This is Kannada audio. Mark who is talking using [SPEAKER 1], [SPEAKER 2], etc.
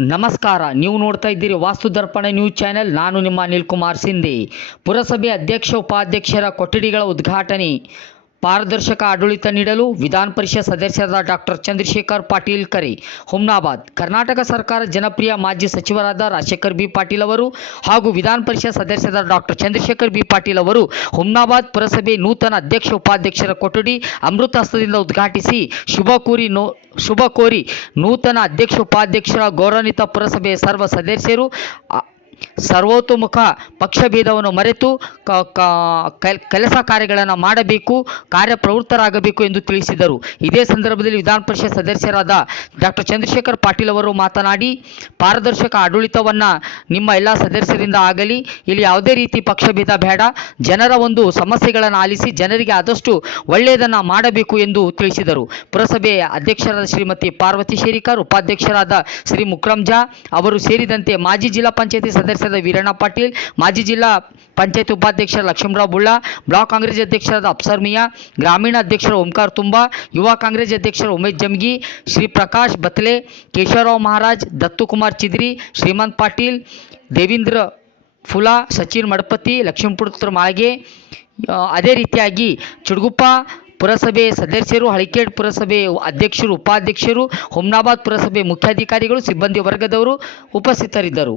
[SPEAKER 1] ನಮಸ್ಕಾರ. ನೀವು ನೋಡ್ತಾ ಇದ್ದೀರಿ ವಾಸ್ತು ದರ್ಪಣ ನ್ಯೂಸ್ ಚಾನೆಲ್. ನಾನು ನಿಮ್ಮ ಅನಿಲ್ ಕುಮಾರ್ ಸಿಂಧೆ. ಪುರಸಭೆ ಅಧ್ಯಕ್ಷ, ಉಪಾಧ್ಯಕ್ಷರ ಕೊಠಡಿಗಳ ಉದ್ಘಾಟನೆ. ಪಾರದರ್ಶಕ ಆಡಳಿತ ನೀಡಲು ವಿಧಾನ ಪರಿಷತ್ ಸದಸ್ಯರಾದ ಡಾಕ್ಟರ್ ಚಂದ್ರಶೇಖರ್ ಪಾಟೀಲ್ ಕರೆ. ಹುಮ್ನಾಬಾದ್, ಕರ್ನಾಟಕ ಸರ್ಕಾರ ಜನಪ್ರಿಯ ಮಾಜಿ ಸಚಿವರಾದ ರಾಜಶೇಖರ್ ಬಿ ಪಾಟೀಲ್ ಅವರು ಹಾಗೂ ವಿಧಾನ ಪರಿಷತ್ ಸದಸ್ಯರಾದ ಡಾಕ್ಟರ್ ಚಂದ್ರಶೇಖರ್ ಬಿ ಪಾಟೀಲ್ ಅವರು ಹುಮ್ನಾಬಾದ್ ಪುರಸಭೆ ನೂತನ ಅಧ್ಯಕ್ಷ ಉಪಾಧ್ಯಕ್ಷರ ಕೊಠಡಿ ಅಮೃತ ಹಸ್ತದಿಂದ ಉದ್ಘಾಟಿಸಿ ಶುಭ ಕೋರಿ ನೋ, ಶುಭ ಕೋರಿ ನೂತನ ಅಧ್ಯಕ್ಷ ಉಪಾಧ್ಯಕ್ಷರ ಗೌರವಾನ್ವಿತ ಪುರಸಭೆಯ ಸರ್ವ ಸದಸ್ಯರು ಸರ್ವತೋಮುಖ ಪಕ್ಷಭೇದವನ್ನು ಮರೆತು ಕೆಲಸ ಕಾರ್ಯಗಳನ್ನು ಮಾಡಬೇಕು, ಕಾರ್ಯಪ್ರವೃತ್ತರಾಗಬೇಕು ಎಂದು ತಿಳಿಸಿದರು. ಇದೇ ಸಂದರ್ಭದಲ್ಲಿ ವಿಧಾನ ಪರಿಷತ್ ಸದಸ್ಯರಾದ ಡಾಕ್ಟರ್ ಚಂದ್ರಶೇಖರ್ ಪಾಟೀಲ್ ಅವರು ಮಾತನಾಡಿ, ಪಾರದರ್ಶಕ ಆಡಳಿತವನ್ನು ನಿಮ್ಮ ಎಲ್ಲ ಸದಸ್ಯರಿಂದ ಆಗಲಿ, ಇಲ್ಲಿ ಯಾವುದೇ ರೀತಿ ಪಕ್ಷಭೇದ ಬೇಡ. ಜನರ ಒಂದು ಸಮಸ್ಯೆಗಳನ್ನು ಆಲಿಸಿ ಜನರಿಗೆ ಆದಷ್ಟು ಒಳ್ಳೆಯದನ್ನು ಮಾಡಬೇಕು ಎಂದು ತಿಳಿಸಿದರು. ಪುರಸಭೆಯ ಅಧ್ಯಕ್ಷರಾದ ಶ್ರೀಮತಿ ಪಾರ್ವತಿ ಶೇರಿಕರ್, ಉಪಾಧ್ಯಕ್ಷರಾದ ಶ್ರೀ ಮುಕ್ರಂಜಾ ಅವರು ಸೇರಿದಂತೆ ಮಾಜಿ ಜಿಲ್ಲಾ ಪಂಚಾಯತಿ ಸದಸ್ಯರಾದ ವೀರಣ್ಣ ಪಾಟೀಲ್, ಮಾಜಿ ಜಿಲ್ಲಾ ಪಂಚಾಯತ್ ಉಪಾಧ್ಯಕ್ಷರ ಲಕ್ಷ್ಮಣರಾವ್ ಬುಳ್ಳ, ಬ್ಲಾಕ್ ಕಾಂಗ್ರೆಸ್ ಅಧ್ಯಕ್ಷರಾದ ಅಪ್ಸರ್ ಮಿಯಾ, ಗ್ರಾಮೀಣ ಅಧ್ಯಕ್ಷರು ಓಂಕಾರ ತುಂಬಾ, ಯುವ ಕಾಂಗ್ರೆಸ್ ಅಧ್ಯಕ್ಷರು ಉಮೇಶ್ ಜಮ್ಗಿ, ಶ್ರೀ ಪ್ರಕಾಶ್ ಬತ್ಲೆ, ಕೇಶವರಾವ್ ಮಹಾರಾಜ್ ದತ್ತುಕುಮಾರ್ ಚಿದ್ರಿ, ಶ್ರೀಮಂತ್ ಪಾಟೀಲ್, ದೇವೀಂದ್ರ ಫುಲಾ, ಸಚಿನ್ ಮಡಪತಿ ಲಕ್ಷ್ಮೀಪುತ್ರ ಮಾಳ್ಗೆ ಅದೇ ರೀತಿಯಾಗಿ ಚುಡುಗುಪ್ಪ ಪುರಸಭೆ ಸದಸ್ಯರು, ಹಳಿಕೇಡ್ ಪುರಸಭೆ ಅಧ್ಯಕ್ಷರು, ಉಪಾಧ್ಯಕ್ಷರು, ಹುಮ್ನಾಬಾದ್ ಪುರಸಭೆ ಮುಖ್ಯಾಧಿಕಾರಿಗಳು, ಸಿಬ್ಬಂದಿ ವರ್ಗದವರು ಉಪಸ್ಥಿತರಿದ್ದರು.